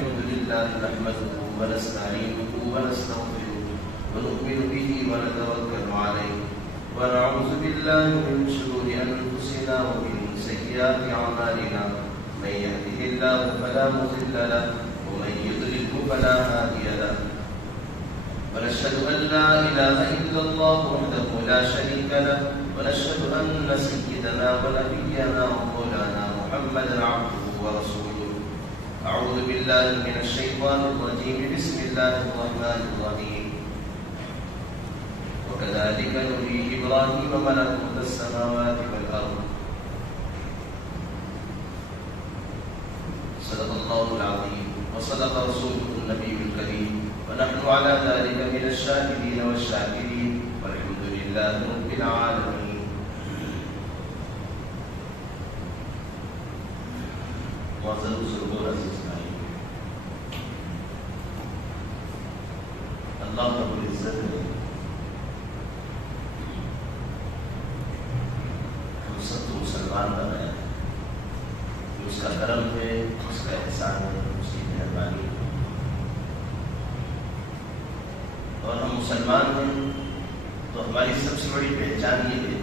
الحمد لله نحمده ونستعينه ونستغفره ونؤمن به ونتوكل عليه ونعوذ بالله من شرور أنفسنا ومن سيئات أعمالنا من يهده الله فلا مضل له ومن يضلله فلا هادي له ونشهد أن لا إله إلا الله وحده لا شريك له ونشهد أن سيدنا ونبينا ومولانا محمدا عبده ورسوله أعوذ بالله من الشيطان الرجيم بسم الله الرحمن الرحيم وكذلك نري إبراهيم ملكوت السماوات والأرض صدق الله العظيم وصدق رسوله النبي الكريم ونحن على ذلك من الشاهدين والشاكرين والحمد لله رب العالمين. معزز بزرگوں عزیز بھائی، اللہ رب العزت نے ہم سب کو مسلمان بنایا ہے. اس کا کرم ہے، اس کا احسان ہے، اس کی مہربانی ہے. اور ہم مسلمان ہیں تو ہماری سب سے بڑی پہچان یہ ہے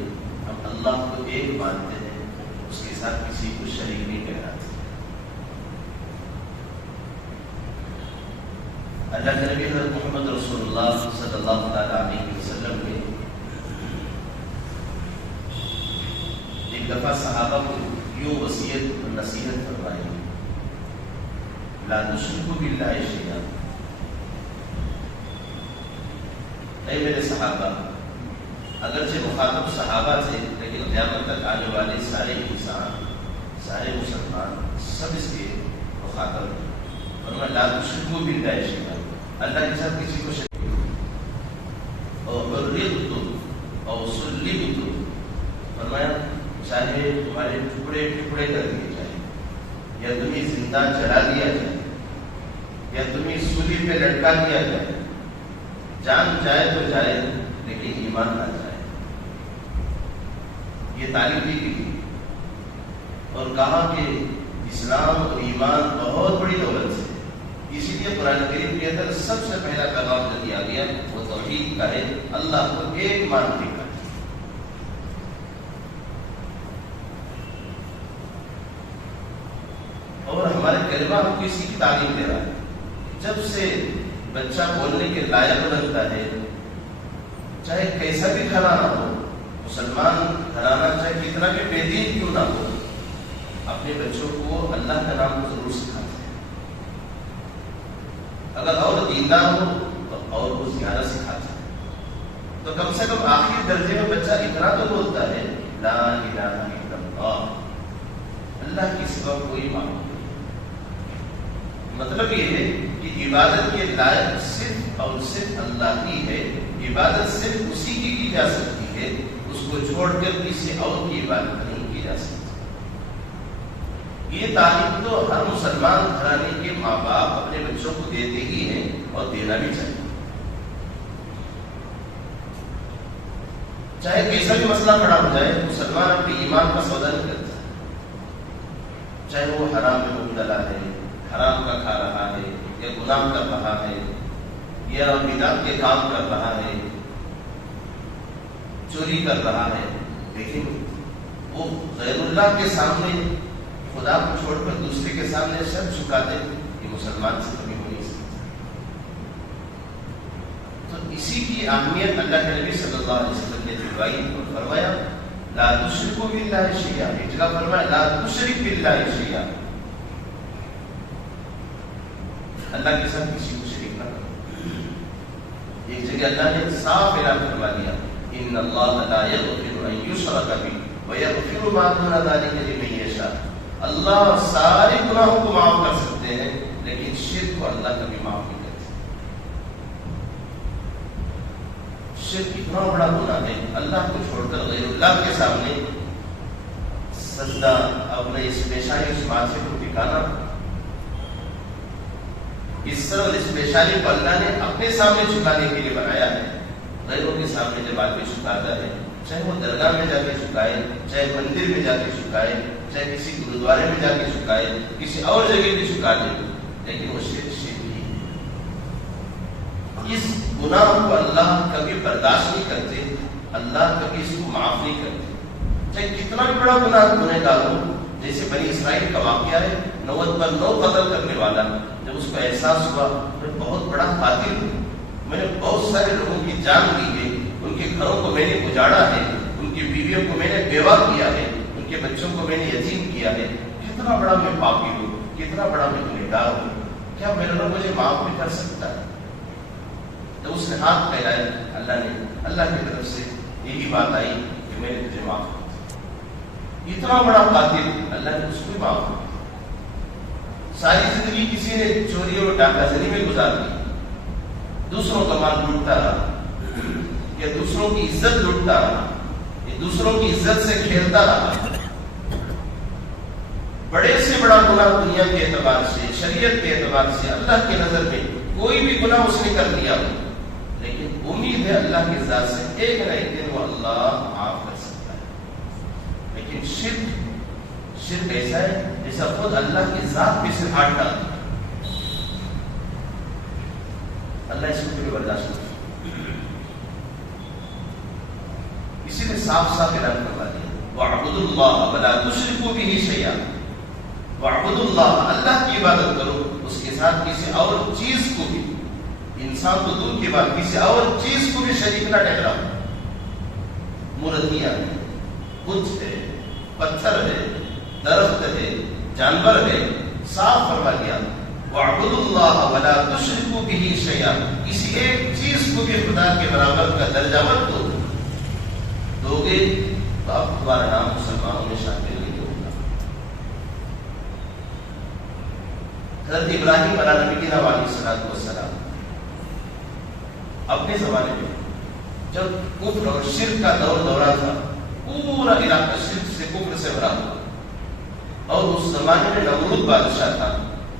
ہم اللہ کو ایک مانتے ہیں، اس کے ساتھ کسی کو شریک نہیں کہلاتے. اللہ کے نبی حضرت محمد رسول اللہ صلی اللہ علیہ وسلم نے ایک دفعہ صحابہ کو یوں وصیت اور نصیحت فرمائی: لا تشرکوا باللہ شیئا. اے میرے صحابہ، اگرچہ مخاطب صحابہ تھے لیکن قیامت تک آنے والے سارے انسان، سارے مسلمان سب اس کے مخاطب ہیں. فرمایا لا تشرکوا باللہ شیئا، اللہ کے ساتھ کسی کو شریک اور حررتم اور سلبتم، فرمایا چاہے تمہارے ٹکڑے ٹکڑے کر دیے جائیں، یا تمہیں زندہ جلا دیا جائے، یا تمہیں سولی پہ لٹکا دیا جائے، جان جائے تو جائے لیکن ایمان نہ جائے. یہ تعلیم دی گئی اور کہا کہ اسلام اور ایمان بہت بڑی دولت ہے. اسی لیے قرآن کریم کے اندر سب سے پہلا پیغام جو دیا گیا وہ توحید کا ہے، اللہ کو ایک ماننے کا. اور ہمارے کلمہ ہم کو اسی کی تعلیم دے رہا ہے. جب سے بچہ بولنے کے لائق بنتا ہے، چاہے کیسا بھی گھرانہ ہو، مسلمان گھرانہ چاہے کتنا بھی بے دین کیوں نہ ہو، اپنے بچوں کو اللہ کا نام ضرور سکھاتے ہیں. اگر اور دیندار ہو تو اور کو زیادہ سکھاتے ہیں. تو کم سے کم آخری درجے میں بچہ اتنا تو بولتا ہے لا الہ الا اللہ، اللہ کی سوا کوئی معبود نہیں. مطلب یہ ہے کہ عبادت کے لائق صرف اور صرف اللہ ہی ہے. عبادت صرف اسی کی جا سکتی ہے، اس کو چھوڑ کر کسی اور کی عبادت نہیں کی جا سکتی. یہ تعلیم تو ہر مسلمان گھرانے کے ماں باپ اپنے بچوں کو دیتے ہی ہیں اور دینا بھی چاہیے. چاہے کیسا بھی مسئلہ کھڑا ہو جائے، مسلمان اپنے ایمان کا سودا نہیں کرتا. چاہے وہ حرام میں مبتلا ہے، حرام کا کھا رہا ہے، یا گناہ کر رہا ہے، یا بدعت کے کام کر رہا ہے، چوری کر رہا ہے، لیکن وہ غیر اللہ کے سامنے خدا کو چھوڑ کر دوسرے کے سامنے سر جھکا دے، یہ مسلمان سے کبھی ہو نہیں سکتا. تو اسی کی اہمیت اللہ کے نبی صلی اللہ علیہ وسلم نے دلوائی اور فرمایا لا تشرکوا باللہ شیئا. ایک جگہ فرمایا لا تشرک باللہ شیئا، اللہ کے ساتھ کسی کو شریک نہ کرو. ایک جگہ اللہ نے صاف اعلان فرما دیا ان اللہ لا یغفر ان یشرک بہ ویغفر ما دون ذلک لمن یشاء. اللہ سارے گناہوں کو معاف کر سکتے ہیں لیکن شرک کو اللہ کبھی معاف نہیں کرتے. شرک اتنا بڑا گناہ ہے، اللہ کو چھوڑ کر غیر اللہ کے سامنے سجدہ، اپنے اس پیشانی اس ماتھے کو ٹکانا. اس طرح اس پیشانی کو اللہ نے اپنے سامنے جھکانے کے لیے بنایا ہے. غیروں کے سامنے جب آدمی جھکاتا ہے، چاہے وہ درگاہ میں جا کے جھکائے، چاہے مندر میں جا کے جھکائے، چاہے کسی گرودوارے میں جا کے جھکائے، کسی اور جگہ بھی جھکا دے، لیکن وہ شرک ہی ہے۔ اس گناہ کو اللہ کبھی برداشت نہیں کرتے، اللہ کبھی اس کو معاف نہیں کرتے، چاہے کتنا بھی بڑا گناہ گار ہو۔ جیسے بنی اسرائیل کا واقعہ ہے، 9 قتل کرنے والا، جب اس کو احساس ہوا میں بہت بڑا قاتل ہوں، میں نے بہت سارے لوگوں کی جان لی ہے، ان کے گھروں کو میں نے اجاڑا ہے، ان کی بیویوں کو میں نے بیوہ کیا ہے، ان کے بچوں کو میں نے یتیم کیا ہے، کتنا بڑا میں پاپی ہوں، کتنا بڑا میں گنہگار ہوں، کیا میرا رب مجھے معاف بھی کر سکتا ہے؟ جب اس نے ہاتھ پھیلائے، اللہ کی طرف سے یہی بات آئی کہ میں نے تجھے معاف کر دیا۔ اتنا بڑا قاتل، اللہ نے اس کو بھی معاف کر دیا۔ ساری زندگی کسی نے چوری اور ڈاکہ زنی میں گزار دی، دوسروں کا مال لوٹتا رہا، یا دوسروں کی عزت لوٹتا رہا، یا دوسروں کی عزت سے کھیلتا رہا، بڑے سے بڑا گناہ دنیا کے اعتبار سے، شریعت کے اعتبار سے، اللہ کی نظر میں کوئی بھی گناہ اس نے کر لیا ہو، لیکن امید ہے اللہ کی ذات سے ایک نہ ایک دن وہ اللہ معاف کر سکتا ہے۔ لیکن شرک ایسا ہے جیسا خود اللہ کی ذات بھی سے ہاتھ ڈالتا ہے، اللہ اس کو بھی برداشت نہیں۔ اسی نے صاف اعلان کروا دیا، وَاعْبُدُوا اللَّهَ وَلَا تُشْرِكُوا بِهِ شَيْئًا، وَاعْبُدُوا اللَّهَ، اللہ کی عبادت کرو، اس کے ساتھ کسی اور چیز کو بھی، انسان کو دور کے بعد کسی اور چیز کو بھی شریک نہ ٹھہراؤ۔ مورتیاں ہیں، بت ہے، پتھر ہے، درخت ہے، جانور ہے، صاف فرما دیا، وَاعْبُدُوا اللَّهَ وَلَا تُشْرِكُوا بِهِ شَيْئًا، کسی ایک چیز کو بھی خدا کے برابر کا درجہ مت دو، گے تو اب تمہارا نام مسلمانوں میں شامل نہیں ہوگا۔ حضرت ابراہیم علیہ نبی کی والسلام اپنے زمانے میں جب کفر اور شرک کا دورہ تھا، پورا علاقہ شرک سے کفر سے بھرا ہوا، اور اس زمانے میں نمرود بادشاہ تھا۔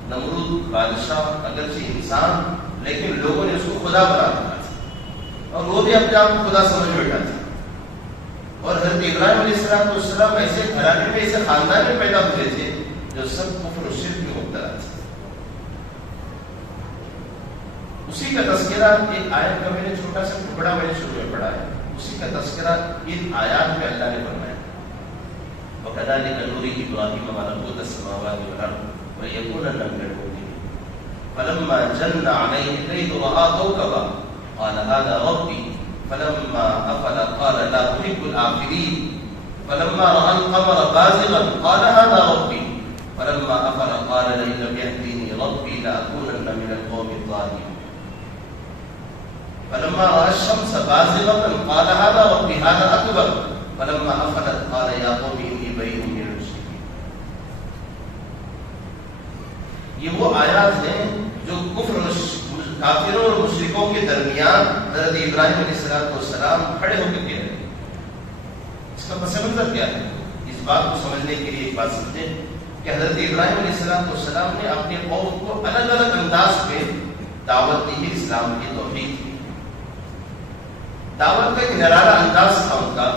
نمرود بادشاہ اگرچہ انسان، لیکن لوگوں نے اس کو خدا بنا رکھا تھا، اور وہ بھی اپنے آپ کو خدا سمجھ بیٹھا تھا۔ اور حضرت ابراہیم علیہ السلام ایسے گھرانے میں، ایسے خاندان میں پیدا ہوئے تھے جو سب کفر و شرک میں مبتلا تھے۔ اسی کا تذکرہ ایک آیت کا میں نے چھوٹا سا ٹکڑا میں نے شروع میں پڑھا ہے، اسی کا تذکرہ ان آیات میں اللہ نے فرمایا، وَكَذَلِكَ نُرِي إِبْرَاهِيمَ مَلَكُوتَ السَّمَاوَاتِ وَالْأَرْضِ وَيَكُونَ مِنَ الْمُوقِنِينَ فَلَمَّا جَنَّ عَلَيْهِ اللَّيْلُ رَأَىٰ كَوْكَبًا قَالَ هَٰذَا رَبِّي فلما أفل قال لا أحب الآفلين فلما رأى القمر بازغا قال هذا ربي فلما أفل قال لئن لم يهدني ربي لأكونن من القوم الظالمين فلما رأى الشمس بازغة قال هذا ربي هذا أكبر فلما أفلت قال يا قوم إني بريء من المشركين۔ یہ وہ آیات ہیں جو کفر کافروں اور مشرکوں کے درمیان حضرت ابراہیم علیہ السلام کھڑے ہو کے کہہ رہے ہیں۔ اس کا پس منظر کیا ہے؟ اس بات کو سمجھنے کے لیے ایک بات سمجھیں کہ حضرت ابراہیم علیہ السلام نے اپنے قوم کو الگ الگ انداز میں دعوت دی ہے، اسلام کی توحید کی دعوت کا ایک نرالا انداز تھا۔ ان کا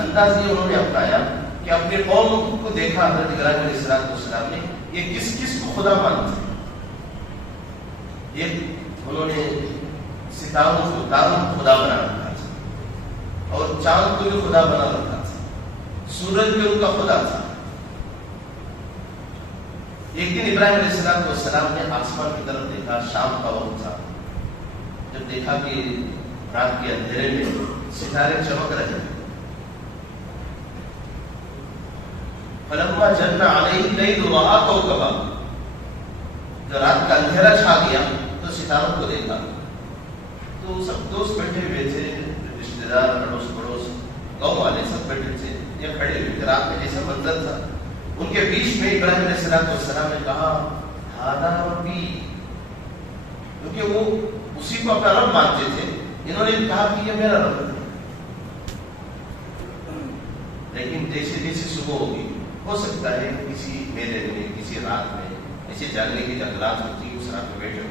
انداز یہ انہوں نے اپنایا کہ اپنے قوم کو دیکھا حضرت ابراہیم علیہ السلام نے یہ کس کس کو خدا مانتے ہیں۔ انہوں نے ستاروں کو خدا بنا رکھا تھا، اور چاند کو بھی خدا بنا رکھا تھا، سورج بھی ان کا خدا تھا۔ ایک دن ابراہیم علیہ السلام نے آسمان کی طرف دیکھا، شام کا وقت تھا، جب دیکھا کہ رات کے اندھیرے میں ستارے چمک رہے ہیں۔ فلما جن علیہ اللیل رأى کوکبا، جب رات کا اندھیرا چھا گیا تو ستاروں کو دیکھا، تو سب دوست بیٹھے ہوئے تھے، رشتے دار، اڑوس پڑوس، گاؤں والے سب بیٹھے تھے یا کھڑے ہوئے تھے۔ رات میں جیسا منظر تھا، ان کے بیچ میں ابراہیم علیہ السلام نے کہا ہذا ربی، کیونکہ وہ اسی کو اپنا رب مانتے تھے۔ انہوں نے کہا کہ یہ میرا رب ہے، لیکن جیسے جیسے صبح ہوگی ہو سکتا ہے کسی میلے میں، کسی رات میں ایسے جاگنے کی جنگلات ہوتی ہے، اس رات میں بیٹھے۔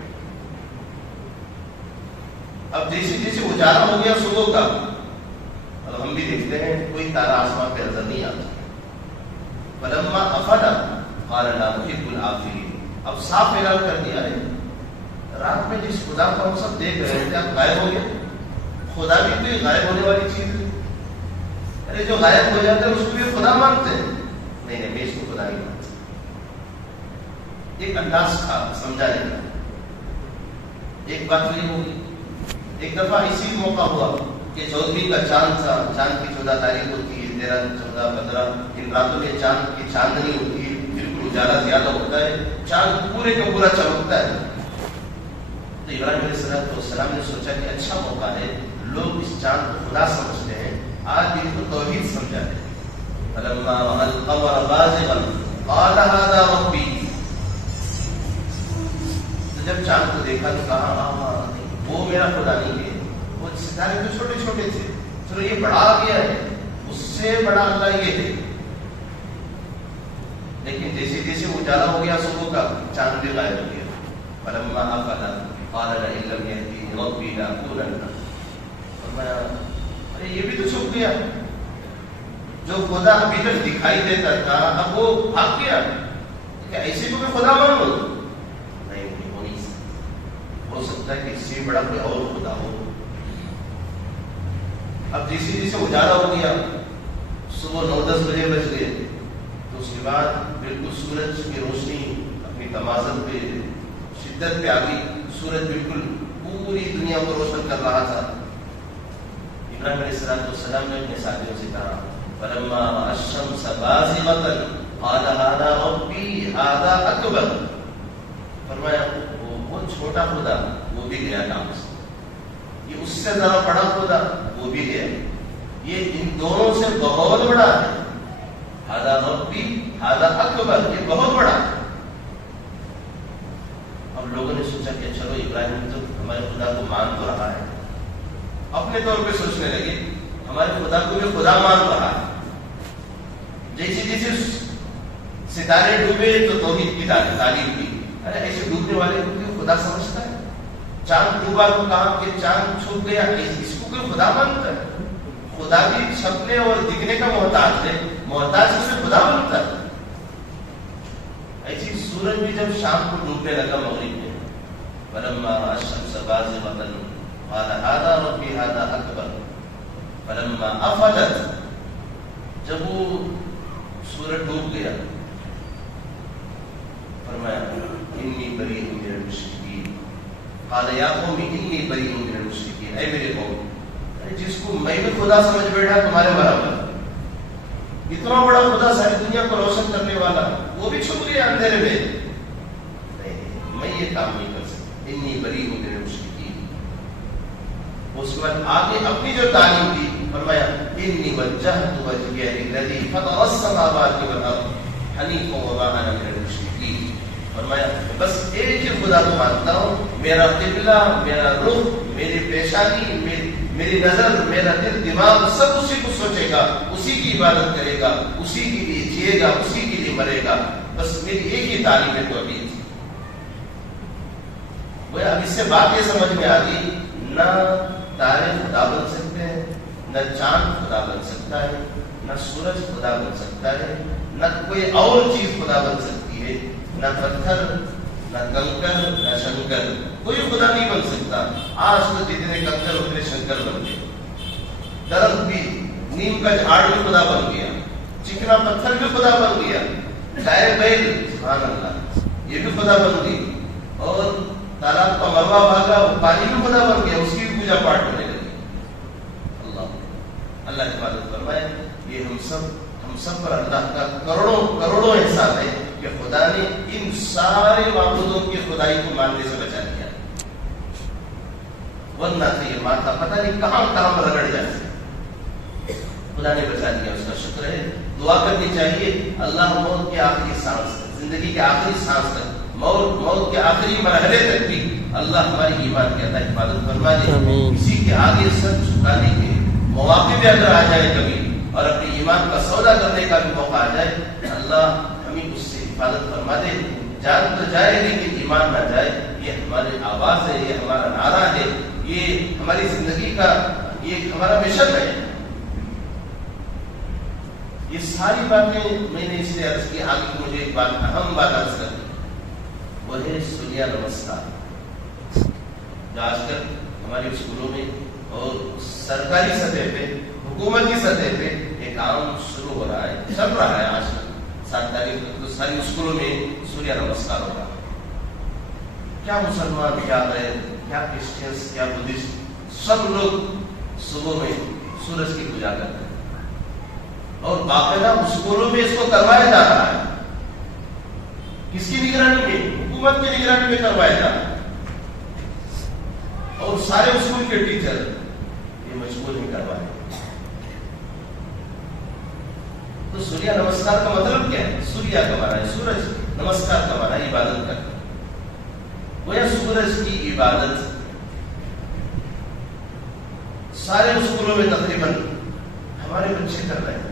اب جیسے جیسے اجالا ہو گیا صبح کا، اب ہم بھی دیکھتے ہیں کوئی تارا آسمان پہ نظر نہیں آتا۔ فلما افل قال لا احب الآفلین، اب صاف اعلان کر دیا ہے رات میں جس خدا کو ہم سب دیکھ رہے تھے آپ غائب ہو گئے. خدا بھی کوئی غائب ہونے والی چیز ہے؟ ارے جو غائب ہو جاتا ہے اس کو بھی خدا مانتے ہیں؟ نہیں میں اس کو خدا نہیں مانتا. ایک انداز تھا سمجھانے کا. ایک بات یہ ہوگی ایک دفعہ اسی موقع ہوا کہ چودھری کا چاند تھا. چاند کی 14 تاریخ ہوتی ہے 13 14 15 ان راتوں میں چاند کی چاندنی ہوتی ہے بالکل اجالا زیادہ ہوتا ہے چاند پورے کا پورا چمکتا ہے. تو ابراہیم علیہ السلام نے سوچا کہ اچھا موقع ہے لوگ اس چاند کو خدا سمجھتے ہیں آج ان کو توحید سمجھا ہے. فلما رأى القمر بازغا قال هذا ربي. تو جب چاند کو دیکھا تو کہا وہ میرا خدا نہیں ہے وہ ستارے تو چھوٹے چھوٹے تھے چلو یہ بڑا آ گیا ہے اس سے بڑا اللہ یہ ہے. لیکن جیسے جیسے اجالا ہو گیا صبح کا چاند بھی غائب ہو گیا. فلما افل قال لئن لم يهدني ربي لاكونن. فرمایا ارے یہ بھی تو چھپ گیا جو خدا ابھی تک دکھائی دیتا تھا اب وہ بھاگ گیا. کیا ایسے کو میں خدا مانوں؟ نہیں ہو نہیں سکتا. ہو سکتا ہے کہ اس سے بڑا کوئی اور خدا ہو. اب جیسے جیسے اجالا ہو گیا صبح 9-10 بجے بج گئے تو اس کے بعد بالکل سورج کی روشنی اپنی تمازن پہ شدت پہ آ گئی. سورج بالکل پوری دنیا کو روشن کر رہا تھا. ابراہیم علیہ السلام نے اپنے ساتھیوں سے کہا فلما رأى الشمس بازغة قال هذا ربي هذا أكبر. فرمایا وہ چھوٹا خدا وہ بھی گیا کام سے. یہ اس سے ذرا بڑا خدا وہ بھی گیا. یہ ان دونوں سے بہت بڑا ہے. هذا ربي هذا أكبر یہ بہت بڑا ہے. اب لوگوں نے سوچا کہ چلو ابراہیم تو ہمارے خدا کو مان تو رہا ہے. اپنے طور پہ سوچنے لگے ہمارے خدا کو بھی خدا مان رہا ہے. جیسے جیسے ستارے ڈوبے تو توحید کی تعلیم کی. ارے ایسے ڈوبنے والے کو خدا سمجھتا ہے. چاند ڈوبا تو کہا کہ چاند چھپ گیا اس کو کوئی خدا مانتا ہے؟ خدا بھی چھپنے اور دکھنے کا محتاج ہے. محتاج سے خدا بنتا ہے. ایسی سورج بھی جب شام کو ڈوبنے لگا مغرب میں فلما رأى الشمس بازغة قال هذا ربي هذا أكبر. فلما أفلت جب وہ سورج ڈوب گیا فرمایا انی بریء من المشرکین. قال یا قوم انی بریء من المشرکین. اے میرے قوم جس کو میں بھی خدا سمجھ بیٹھا تمہارے برابر اتنا بڑا خدا ساری دنیا کو روشن کرنے والا وہ بھی چھپ گیا اندھیرے میں. نہیں میں یہ کام نہیں کر سکتا. انی بریء من المشرکین. اس کے بعد آگے اپنی جو تعلیم دی فرمایا انی وجہت وجہی للذی فطر السماوات والارض حنیفا وما انا من المشرکین. فرمایا بس ایک ہی خدا کو مانتا ہوں. میرا قبلہ میرا رخ میری پیشانی میری نظر میرا دل دماغ سب اسی کو سوچے گا اسی کی عبادت کرے گا اسی کے لیے جیے گا اسی کے لیے مرے گا. بس میری ایک ہی تعلیم ہے توحید. وہ اب اس سے بات یہ سمجھ میں آ گئی نہ تارے خدا بن سکتے ہیں نہ چاند خدا بن سکتا ہے نہ سورج خدا بن سکتا ہے نہ کوئی اور چیز خدا بن سکتی ہے. نہ پتھر نہ کنکر نہ شنکر کوئی خدا نہیں بن سکتا. آج تو جتنے کنکر اتنے شنکر بن گئے. درخت بھی نیم کا جھاڑ بھی خدا بن گیا. چکنا پتھر بھی خدا بن گیا. گائے بیل سبحان اللہ یہ بھی خدا بن گئی. اور تالاب کا مروا بھاگا وہ پانی بھی خدا بن گیا. اس کی بھی پوجا پاٹ ہونے لگی. اللہ حفاظت فرمائے. یہ ہم سب پر اللہ کا کروڑوں احسان ہے کہ خدا نے ان سارے معبودوں کی خدائی کو ماننے سے بچا دیا. ورنہ تو یہ ماتا پتہ نہیں کہاں رگڑ جاتے. خدا نے بچا دیا اس کا شکر ہے. دعا کرنی چاہیے اللہ موت کے آخری سانس تک زندگی کے آخری سانس تک موت کے آخری مرحلے تک بھی اللہ ہماری ایمان کی عطا حفاظت فرما دے. کسی کے آگے سر جھکانے کے مواقع بھی اگر آ جائے کبھی اور اپنے ایمان کا سودا کرنے کا بھی موقع آ جائے اللہ ہمیں اس سے حفاظت فرما دے. جان تو جائے لیکن ایمان نہ جائے. یہ ہماری آواز ہے یہ ہمارا نعرہ ہے یہ ہماری زندگی کا یہ ہمارا مشن ہے. یہ ساری باتیں میں نے اس لیے عرض کی. آگے مجھے ایک بات اہم بات عرض کرنی وہ ہے سوریہ نمسکار، جو آج کل ہمارے اسکولوں میں اور سرکاری سطح پہ، حکومت کی سطح پہ یہ کام شروع ہو رہا ہے، چل رہا ہے آج کل 7 تاریخ تک تو ساری اسکولوں میں سوریہ نمسکار ہو رہا ہے۔ کیا مسلمان، کیا غیر، کیا کرسچنس، کیا بدھسٹ، سب لوگ صبح میں سورج کی پوجا کرتے ہیں اور باقاعدہ اسکولوں میں اس کو کروایا جا رہا ہے۔ کس کی نگرانی میں؟ حکومت کی نگرانی میں کروایا جا رہا ہے، اور سارے اسکول کے ٹیچر یہ مشغول نہیں کروائے۔ تو سوریہ نمسکار کا مطلب کیا ہے؟ سوریہ کا معنی ہے سورج، نمسکار کا معنی ہے عبادت کرنا۔ وہ یا سورج کی عبادت سارے اسکولوں میں تقریباً ہمارے بچے کر رہے ہیں۔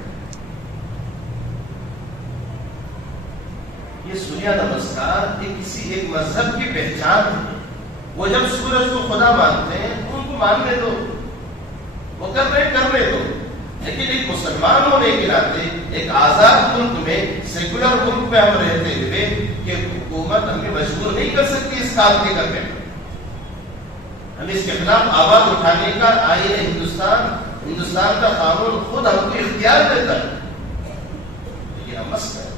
یہ سوریہ نمسکار یہ کسی ایک مذہب کی پہچان ہے۔ وہ جب سورج کو خدا مانتے ہیں ان کو ماننے دو، وہ کر رہے دو، لیکن ایک مسلمان ہونے کے ناطے ایک آزاد ملک میں، سیکولر ملک میں ہم رہتے ہوئے کہ حکومت ہمیں مجبور نہیں کر سکتی اس کام کے کرنے میں۔ ہمیں اس کے خلاف آواز اٹھانے کا آئین ہندوستان کا قانون خود ہم کو اختیار دیتا ہے، لیکن ہم مست ہیں،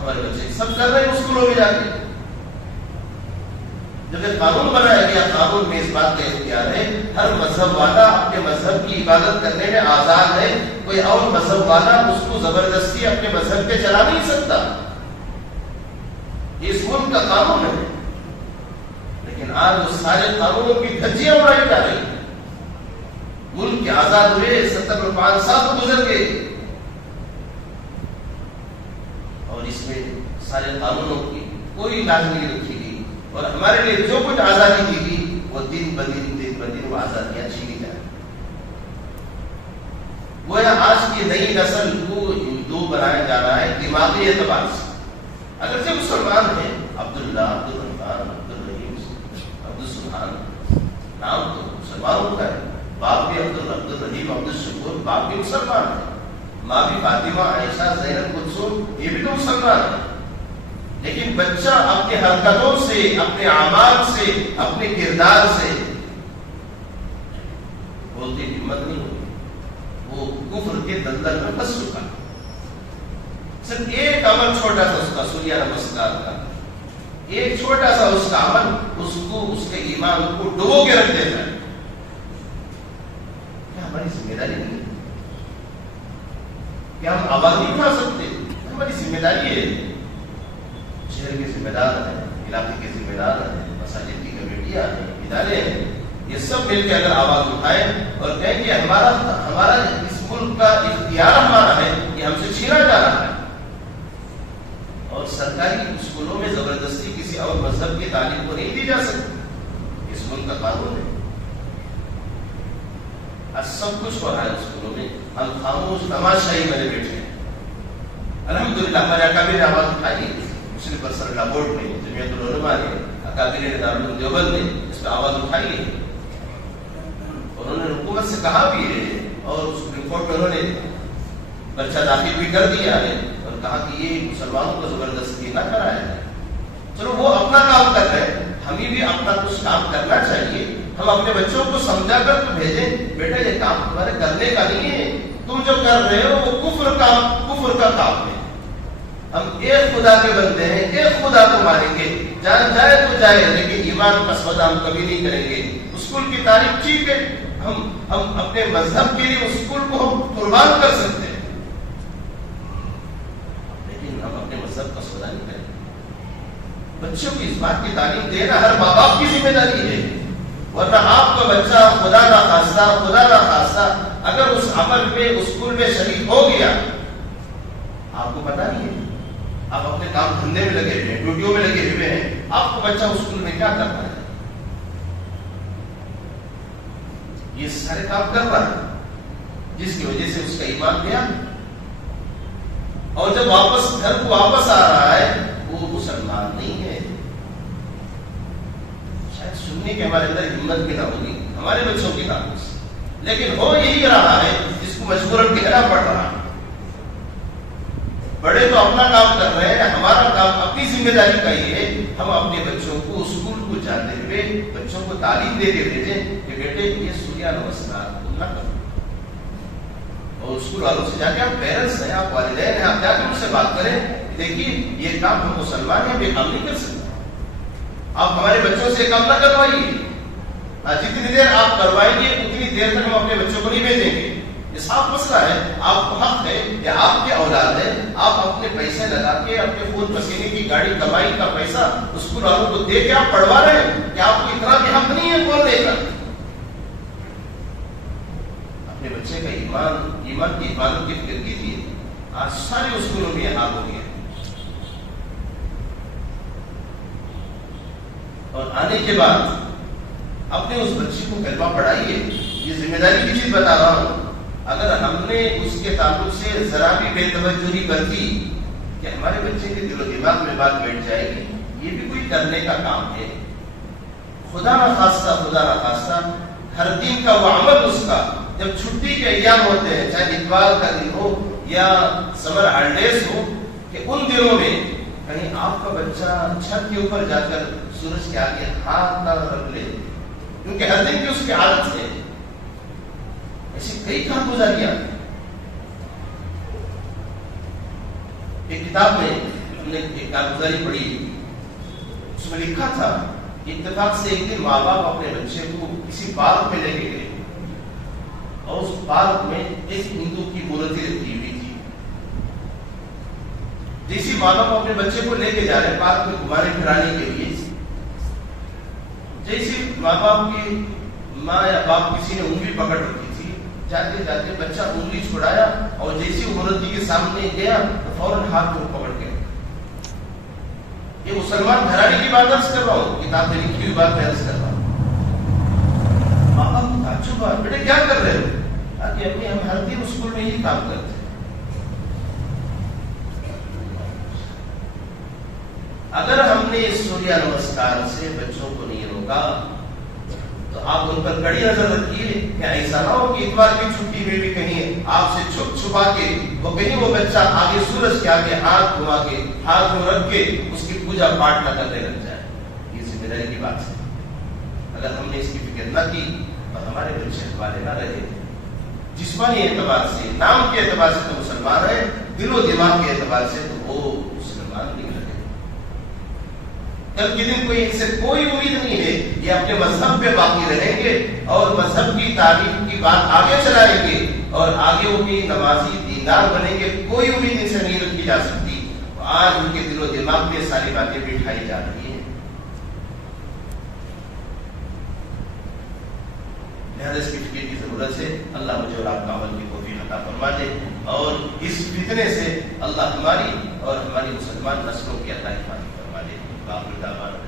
ہمارے بچے سب کر رہے ہیں اسکولوں میں جا کے۔ جب ایک قانون بنایا گیا، قانون میں اس بات کا اختیار ہے ہر مذہب والا اپنے مذہب کی عبادت کرنے میں آزاد ہے، کوئی اور مذہب والا اس کو زبردستی اپنے مذہب پہ چلا نہیں سکتا، یہ اس ملک کا قانون ہے۔ لیکن آج وہ سارے قانونوں کی دھجیاں اڑائی جا رہی ہیں۔ ملک کے آزاد ہوئے 75 سال گزر گئے اور اس میں سارے قانونوں کی کوئی لاج نہیں رکھی گئی، اور ہمارے لیے جو کچھ آزادی دی گئی وہ دن بدن وہ آزادیاں چھینی جائیں۔ وہ آج کی نئی نسل کو ہندو بنایا جا رہا ہے دماغی اعتبار سے۔ اگرچہ مسلمان ہیں، عبداللہ، عبدالرحمان، عبدالرحیم، عبدالسبحان، نام تو مسلمانوں کا ہے، باپ بھی عبدالرحیم، عبدالشکور، باپ بھی مسلمان ہے، ماں بھی فاطمہ، عائشہ، زینب، کلثوم، یہ بھی تو مسلمان ہے۔ لیکن بچہ اپنے حرکتوں سے، اپنے اعمال سے، اپنے کردار سے بولتی ہمت نہیں ہوتی، وہ کفر کے دلدل میں پھنس چکا۔ صرف ایک عمل چھوٹا سا اس کا، سوریہ نمسکار کا ایک چھوٹا سا اس کا عمل اس کو، اس کے ایمان کو ڈبو کے رکھ دیتا ہے۔ کیا ہماری ذمہ داری نہیں ہے؟ کیا ہم آواز نہیں اٹھا سکتے؟ ہماری ذمہ داری ہے، شہر کے ذمہ دار ہیں، علاقے کے ذمہ دار ہیں، مساجد کی کمیٹیاں ہیں، ادارے ہیں، یہ سب مل کے اگر آواز اٹھائیں اور کہیں کہ ہمارا اس ملک کا اختیار ہمارا ہے، یہ ہم سے چھینا جا رہا ہے، اور سرکاری اسکولوں میں زبردستی کسی اور مذہب کی تعلیم کو نہیں دی جا سکتی، اس ملک کا قانون ہے۔ آج سب کچھ ہو رہا ہے اسکولوں میں، ہم خاموش تماشائی بنے بیٹھے ہیں۔ الحمدللہ ہمارے اکابر نے آواز اٹھائی، مسلم پرسنل لا بورڈ نے، جمعیت العلماء نے، اکابر دارالعلوم دیوبند نے اس پہ آواز اٹھائی ہے، اور انہوں نے حکومت سے کہا بھی ہے، اور اس رپورٹ میں انہوں نے پرچہ داخل بھی کر دیا ہے اور کہا کہ یہ مسلمانوں کو زبردستی نہ کرایا جائے۔ چلو وہ اپنا کام کر رہے ہیں، ہمیں بھی اپنا کچھ کام کرنا چاہیے۔ ہم اپنے بچوں کو سمجھا کر تو بھیجیں، بیٹا یہ کام تمہارے کرنے کا نہیں ہے، تم جو کر رہے ہو وہ کفر کا کام ہے۔ ہم ایک خدا کے بندے ہیں، ایک خدا کو مانیں گے، جان جائے تو جائے، لیکن ایمان کا سودا ہم کبھی نہیں کریں گے۔ اسکول کی تعلیم ٹھیک ہے، ہم اپنے مذہب کے لیے اسکول کو ہم قربان کر سکتے ہیں، لیکن ہم اپنے مذہب کا سودا نہیں کریں گے۔ بچوں کو اس بات کی تعلیم دینا ہر ماں باپ کی ذمہ داری ہے، ورنہ آپ کا بچہ خدا نہ خاصہ اگر اس عمل میں اسکول میں شریک ہو گیا، آپ کو پتا نہیں ہے، آپ اپنے کام دھندے میں لگے ہوئے ہیں، ڈیوٹیوں میں لگے ہوئے ہیں، آپ کو بچہ اسکول میں کیا کرنا ہے، یہ سارے کام کر رہا ہے، جس کی وجہ سے اس کا ایمان گیا، اور جب واپس گھر کو واپس آ رہا ہے وہ مسلمان نہیں ہے۔ شاید سننے کے ہمارے اندر ہمت بھی نہ ہوگی ہمارے بچوں کی تعلق سے، لیکن ہو یہی رہا ہے جس کو مجبوراً کہنا پڑ رہا ہے۔ بڑے تو اپنا کام کر رہے ہیں، ہمارا کام اپنی ذمہ داری کا یہ ہے ہم اپنے بچوں کو اسکول کو جاتے ہوئے بچوں کو تعلیم دے کے بھیجیں کہ بیٹے یہ سوریہ نمسکار تم نہ کرو، اور اسکول والوں سے جا کے آپ پیرنٹس ہیں، آپ والدین ہیں، آپ جا کے ان سے بات کریں، دیکھیے یہ کام ہم مسلمان ہیں، یہ کام نہیں کر سکتے، آپ ہمارے بچوں سے کام نہ کروائیے، جتنی دیر آپ کروائیں گے اتنی دیر تک ہم اپنے بچوں کو نہیں بھیجیں گے۔ یہ صاف مسئلہ ہے، آپ کو حق ہے کہ آپ کے اولاد ہے، آپ اپنے پیسے لگا کے اپنے خون پسینے کی گاڑی کمائی کا پیسہ اسکول والوں کو دے کے آپ پڑھوا رہے ہیں، کہ آپ کو اتنا بھی حق نہیں ہے کون دے گا؟ اپنے بچے کا ایمان کی حفاظت کی فکر کیجیے۔ آج سارے اسکولوں میں یہ حال ہو گیا، اور آنے کے بعد اپنے اس بچے کو کلمہ پڑھائیے۔ یہ ذمہ داری کی چیز بتا رہا ہوں، اگر ہم نے اس کے تعلق سے ذرا بھی بے توجہی برتی کہ ہمارے بچے کے دل و دماغ میں بات بیٹھ جائے گی، یہ بھی کوئی کرنے کا کام ہے۔ خدا نہ خاصہ ہر دن کا وہ عمل اس کا، جب چھٹی کے ایام ہوتے ہیں، چاہے اتوار کا دن ہو یا سمر ہالیڈیز ہو، کہ ان دنوں میں کہیں آپ کا بچہ چھت کے اوپر جا کر سورج کے آگے ہاتھ نہ رکھ لے، کیونکہ ہر دن کی اس کی عادت ہے۔ ایسی کئی کارگزاریاں۔ ایک کتاب میں ہم نے ایک کارگزاری پڑھی، اس میں لکھا تھا اتفاق سے ایک دن ماں باپ اپنے بچے کو کسی پارک میں لے کے گئے، اور اس پارک میں ایک ہندو کی مورتی رکھی ہوئی تھی۔ جیسی ماں باپ اپنے بچے کو لے کے جا رہے پارک میں گھمانے پھرانے کے لیے، جیسی ماں باپ کی ماں یا باپ کسی نے انگلی پکڑ رکھی تھی، جاتے جاتے بچہ انگلی چھڑایا اور جیسی مورتی کے سامنے گیا تو فوراً ہاتھ کو پکڑ گیا۔ یہ مسلمان گھرانے کی بات عرض کر رہا ہوں، کتاب میں لکھی ہوئی بات میں عرض کر رہا ہوں۔ ماں باپ تعجب ہوا، بیٹے کیا کر رہے ہو؟ کہ امی ہم ہر دن اسکول میں یہی کام کرتے ہیں۔ اگر ہم نے اس سوریہ نمسکار سے بچوں کو نہیں روکا تو آپ ان پر کڑی نظر رکھیے کہ ایسا نہ ہو کہ اتوار کی چھٹی میں بھی کہیں آپ سے چھپ چھپا کے کہیں وہ بچہ آگے سورج کے آگے ہاتھ گھما کے ہاتھ میں رکھ کے اس کی پوجا پاٹ نہ کرنے لگ جائے۔ یہ ذمہ داری کی بات ہے۔ اگر ہم نے اس کی فکر نہ کی اور ہمارے بچے ہمارے نہ رہے، جسمانی اعتبار سے، نام کے اعتبار سے تو مسلمان ہے، دل و دماغ کے اعتبار سے تو وہ مسلمان نہیں رہے۔ کل کے دن کوئی ان سے کوئی امید نہیں ہے، یہ اپنے مذہب پہ باقی رہیں گے اور مذہب کی تعلیم کی بات آگے چلائیں گے اور آگے وہ بھی نمازی دیندار بنیں گے، کوئی امید ان سے نہیں رکھی جا سکتی۔ آج ان کے دل و دماغ میں ساری باتیں بٹھائی جا رہی ہیں، لہذا اس کی فکر کی ضرورت ہے۔ اللہ مجھے اور آپ کا عمل کی توفیق عطا فرما دے، اور اس فتنے سے اللہ ہماری اور ہماری مسلمان نسلوں کی عطا فرما دے۔ باقی دعوانا